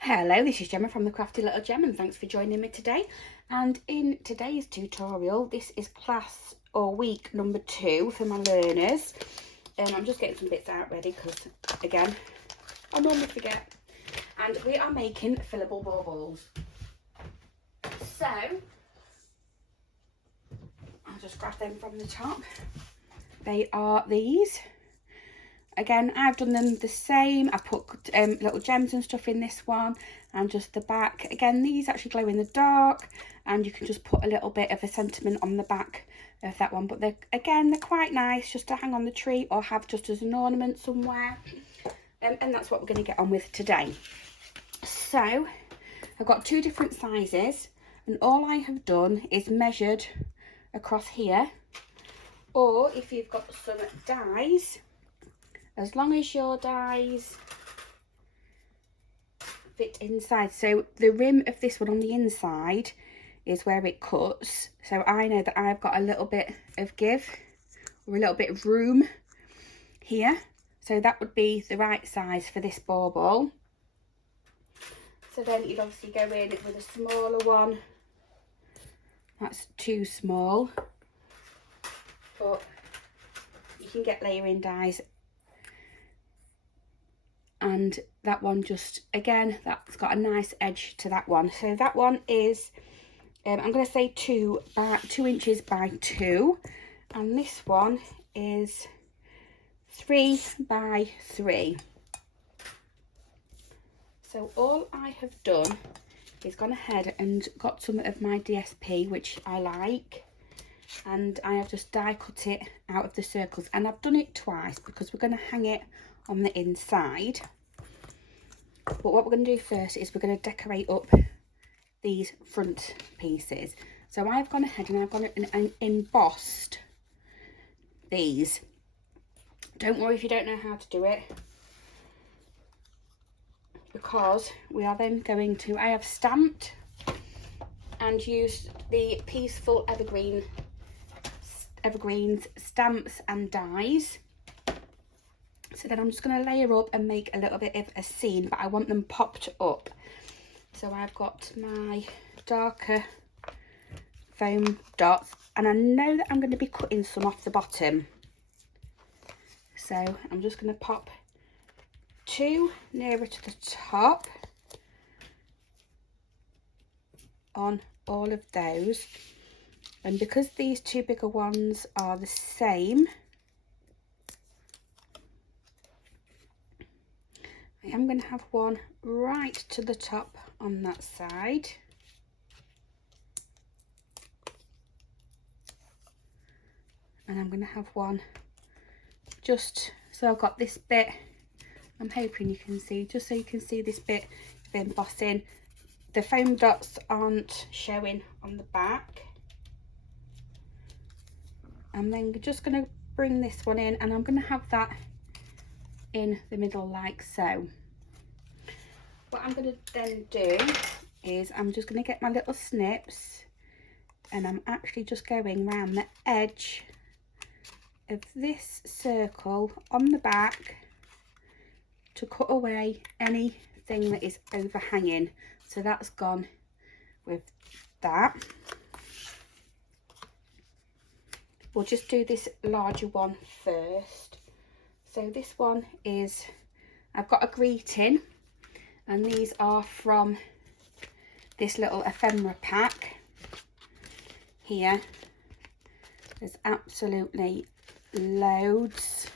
Hello, this is Gemma from the Crafty Little Gem, and thanks for joining me today. And in today's tutorial, this is class or week number 2 for my learners. I'm just getting some bits out ready because, again, I normally forget. And we are making fillable baubles. So, I'll just grab them from the top. They are these. Again, I've done them the same. I put little gems and stuff in this one, and just the back. Again, these actually glow in the dark, and you can just put a little bit of a sentiment on the back of that one. But they're quite nice just to hang on the tree or have just as an ornament somewhere. And that's what we're going to get on with today. So, I've got 2 different sizes, and all I have done is measured across here. Or if you've got some dies, as long as your dies fit inside. So the rim of this one on the inside is where it cuts. So I know that I've got a little bit of give or a little bit of room here. So that would be the right size for this bauble. So then you'd obviously go in with a smaller one. That's too small. But you can get layering dies. And that one just, again, that's got a nice edge to that one. So that one is, I'm going to say 2 inches by 2. And this one is 3 by 3. So all I have done is gone ahead and got some of my DSP, which I like. And I have just die cut it out of the circles. And I've done it twice because we're going to hang it on the inside. But what we're going to do first is we're going to decorate up these front pieces. So I've gone ahead and I've gone and embossed these. Don't worry if you don't know how to do it, because we are then going to, I have stamped and used the Peaceful Evergreens stamps and dies. So then I'm just going to layer up and make a little bit of a scene, but I want them popped up. So I've got my darker foam dots, and I know that I'm going to be cutting some off the bottom. So I'm just going to pop 2 nearer to the top on all of those. And because these 2 bigger ones are the same, I am going to have one right to the top on that side. And I'm going to have one just, so I've got this bit, I'm hoping you can see, just so you can see this bit of embossing. The foam dots aren't showing on the back. I'm then just going to bring this one in, and I'm going to have that in the middle like so. What I'm going to then do is I'm just going to get my little snips, and I'm actually just going around the edge of this circle on the back to cut away anything that is overhanging. So that's gone with that. We'll just do this larger one first. So this one is, I've got a greeting, and these are from this little ephemera pack here. There's absolutely loads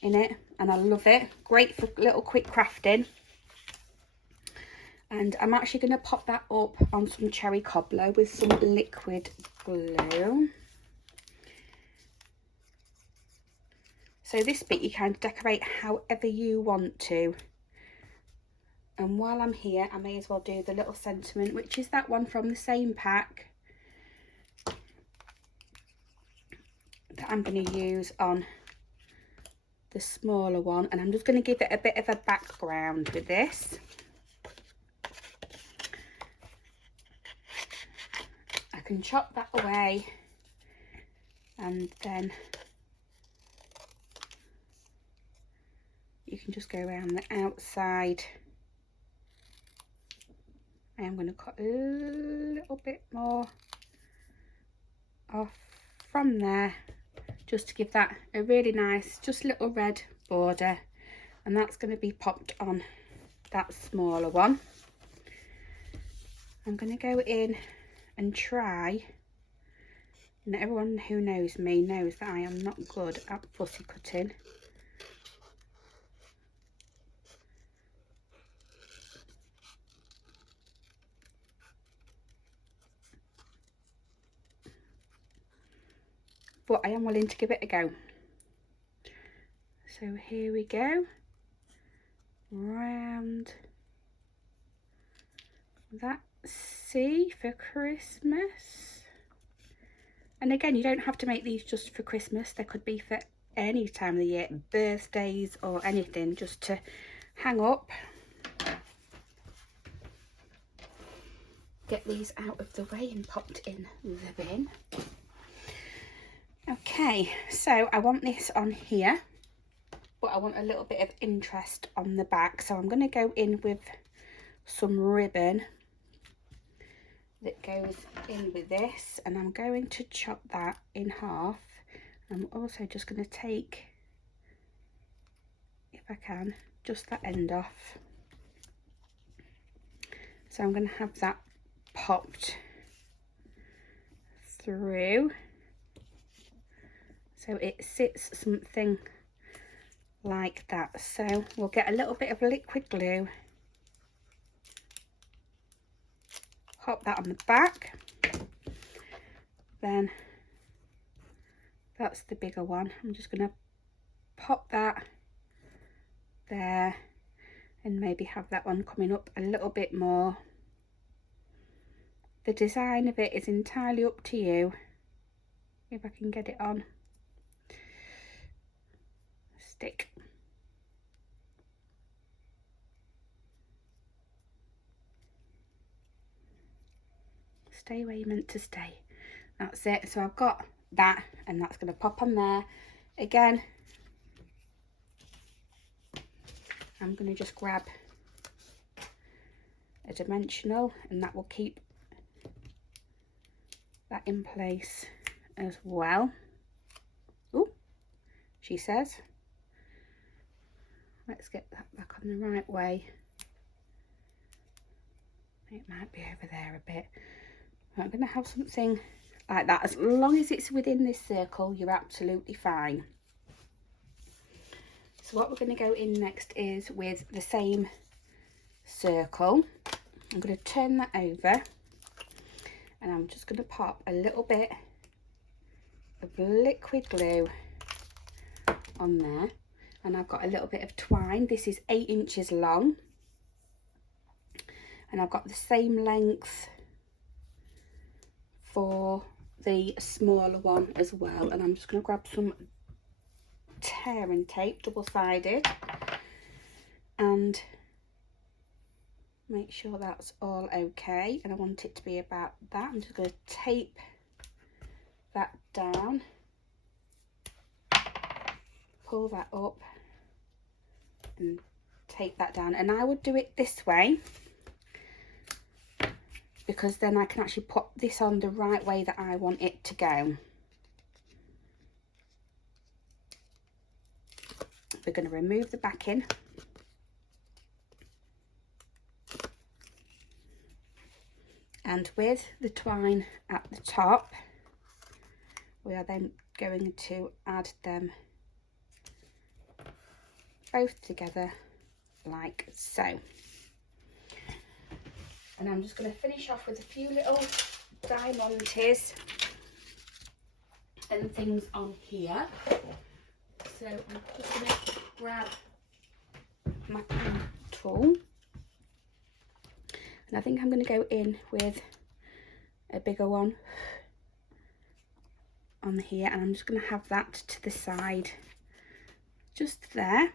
in it, and I love it. Great for little quick crafting. And I'm actually going to pop that up on some cherry cobbler with some liquid glue. So this bit you can decorate however you want to. And while I'm here, I may as well do the little sentiment, which is that one from the same pack that I'm going to use on the smaller one. And I'm just going to give it a bit of a background with this. I can chop that away, and then you can just go around the outside I am going to cut a little bit more off from there, just to give that a really nice, just little red border, and that's going to be popped on that smaller one. I'm going to go in and try, and everyone who knows me knows that I am not good at fussy cutting. But I am willing to give it a go. So here we go, round that C for Christmas. And again, you don't have to make these just for Christmas, they could be for any time of the year, birthdays or anything, just to hang up. Get these out of the way and popped in the bin. Okay, so I want this on here, but I want a little bit of interest on the back, so I'm going to go in with some ribbon that goes in with this, and I'm going to chop that in half. I'm also just going to take, if I can, just that end off. So I'm going to have that popped through, so it sits something like that. So we'll get a little bit of liquid glue, pop that on the back, then that's the bigger one. I'm just going to pop that there and maybe have that one coming up a little bit more. The design of it is entirely up to you. If I can get it on. Stick. Stay where you're meant to stay. That's it. So I've got that, and that's going to pop on there. Again, I'm going to just grab a dimensional, and that will keep that in place as well. Oh, she says. Let's get that back on the right way. It might be over there a bit. I'm going to have something like that. As long as it's within this circle, you're absolutely fine. So what we're going to go in next is with the same circle. I'm going to turn that over, and I'm just going to pop a little bit of liquid glue on there, and I've got a little bit of twine. This is 8 inches long, and I've got the same length for the smaller one as well. And I'm just going to grab some tearing tape, double-sided, and make sure that's all okay. And I want it to be about that. I'm just going to tape that down, pull that up and tape that down. And I would do it this way, because then I can actually put this on the right way that I want it to go. We're going to remove the backing, and with the twine at the top, we are then going to add them both together like so. And I'm just going to finish off with a few little diamantes and things on here. So I'm just going to grab my pen tool, and I think I'm going to go in with a bigger one on here, and I'm just going to have that to the side just there.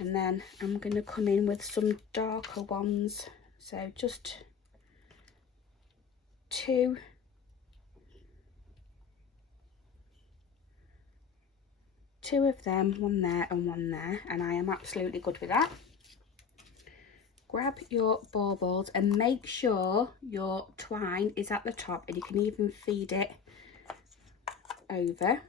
And then I'm going to come in with some darker ones, so just two of them, one there and one there, and I am absolutely good with that. grab your baubles and make sure your twine is at the top, and you can even feed it over,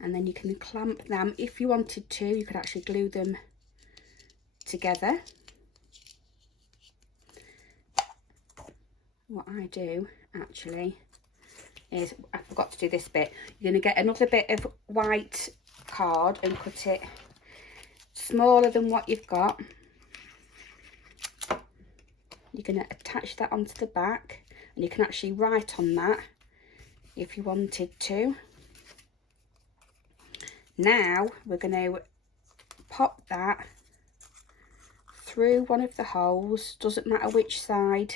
and then you can clamp them. If you wanted to, you could actually glue them together. What I do actually is, I forgot to do this bit, you're going to get another bit of white card and cut it smaller than what you've got. You're going to attach that onto the back, and you can actually write on that if you wanted to. Now we're going to pop that through one of the holes, doesn't matter which side.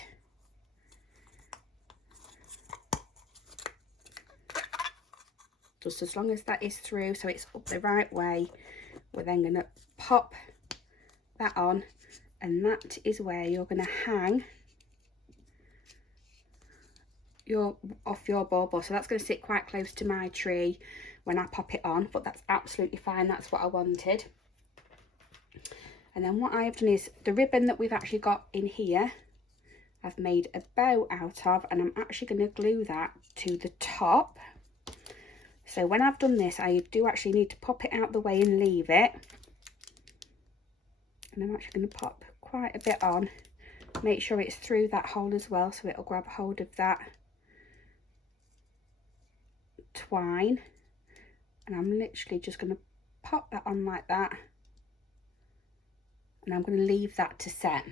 Just as long as that is through, so it's up the right way. We're then going to pop that on, and that is where you're going to hang off your bauble. So that's going to sit quite close to my tree when I pop it on, but that's absolutely fine. That's what I wanted. And then what I've done is the ribbon that we've actually got in here, I've made a bow out of, and I'm actually going to glue that to the top. So when I've done this, I do actually need to pop it out the way and leave it. And I'm actually going to pop quite a bit on. Make sure it's through that hole as well, so it'll grab hold of that twine. And I'm literally just going to pop that on like that. And I'm going to leave that to set.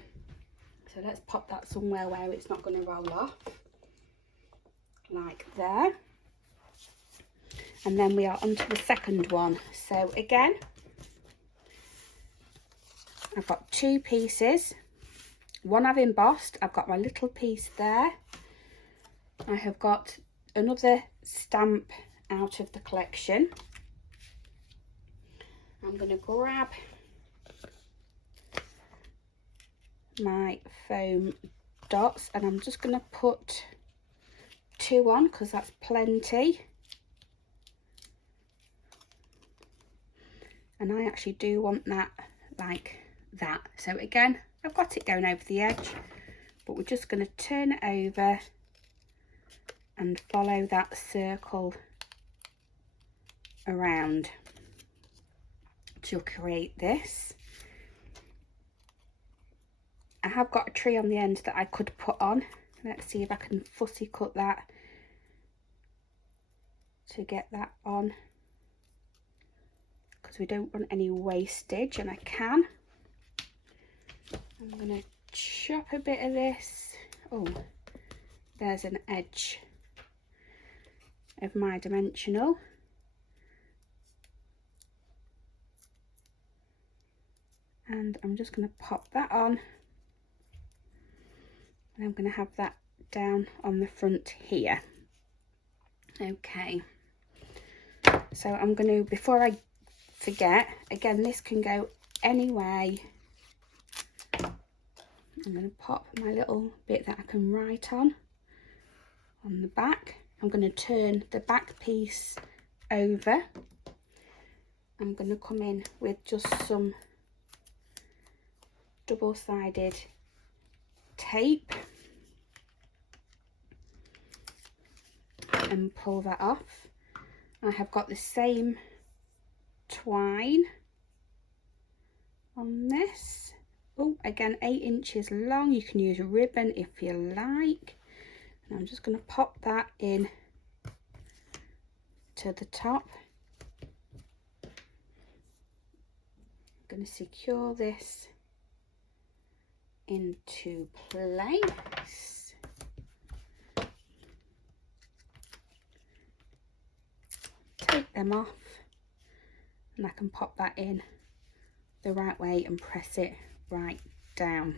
So let's pop that somewhere where it's not going to roll off. Like there. And then we are onto the second one. So again, I've got two pieces. One I've embossed. I've got my little piece there. I have got another stamp out of the collection. I'm going to grab my foam dots, and I'm just going to put 2 on because that's plenty. And I actually do want that like that. So again, I've got it going over the edge, but we're just going to turn it over and follow that circle around to create this. I have got a tree on the end that I could put on. Let's see if I can fussy cut that to get that on, because we don't want any wastage, and I can. I'm going to chop a bit of this. Oh, there's an edge of my dimensional. And I'm just going to pop that on. And I'm going to have that down on the front here. Okay. So I'm going to, before I forget, again, this can go any way. I'm going to pop my little bit that I can write on the back. I'm going to turn the back piece over. I'm going to come in with just some double-sided tape and pull that off. I have got the same twine on this. Oh, again, 8 inches long. You can use a ribbon if you like. And I'm just going to pop that in to the top. I'm going to secure this into place. Take them off, and I can pop that in the right way and press it right down.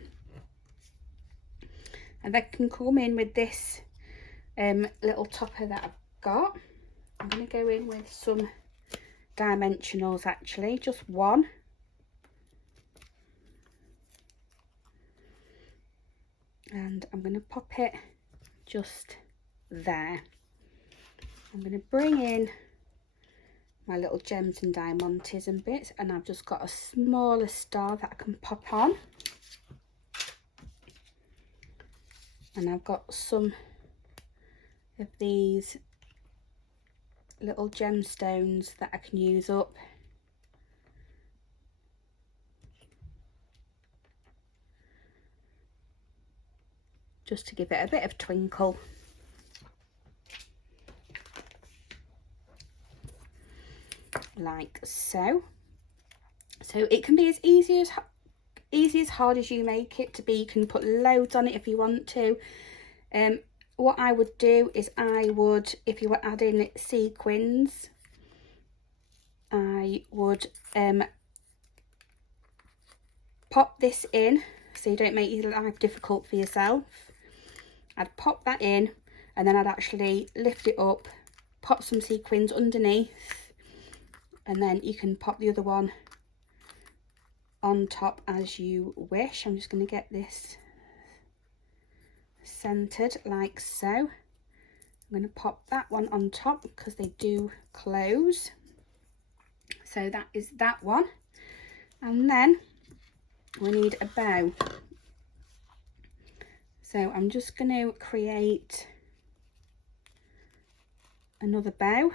And I can come in with this little topper that I've got. I'm going to go in with some dimensionals, actually, just one. And I'm going to pop it just there. I'm going to bring in my little gems and diamantes and bits, and I've just got a smaller star that I can pop on. And I've got some of these little gemstones that I can use up. Just to give it a bit of twinkle. Like so. So it can be as easy as hard as you make it to be. You can put loads on it if you want to. What I would do is I would, if you were adding sequins, I would pop this in so you don't make your life difficult for yourself. I'd pop that in and then I'd actually lift it up, pop some sequins underneath, and then you can pop the other one on top as you wish. I'm just going to get this centered like so. I'm going to pop that one on top because they do close. So that is that one. And then we need a bow. So I'm just going to create another bow.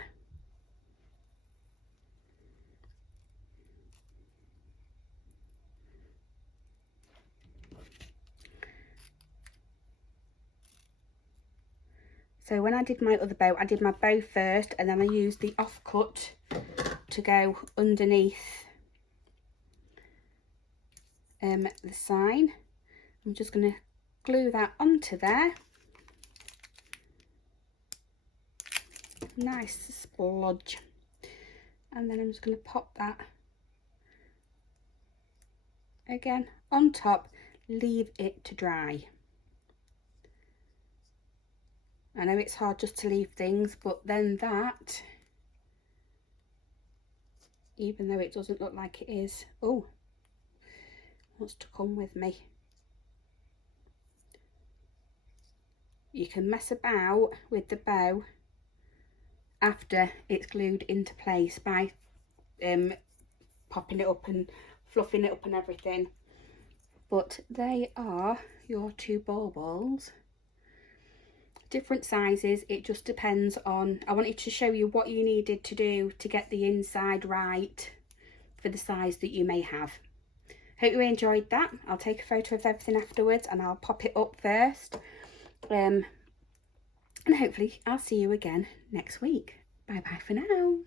So when I did my other bow, I did my bow first and then I used the offcut to go underneath the sign. I'm just going to glue that onto there. Nice splodge. And then I'm just going to pop that again on top, leave it to dry. I know it's hard just to leave things, but then that, even though it doesn't look like it is, oh, wants to come with me. You can mess about with the bow after it's glued into place by popping it up and fluffing it up and everything. But they are your two baubles. Different sizes, it just depends on, I wanted to show you what you needed to do to get the inside right for the size that you may have. Hope you enjoyed that. I'll take a photo of everything afterwards and I'll pop it up first. And hopefully I'll see you again next week. Bye bye for now.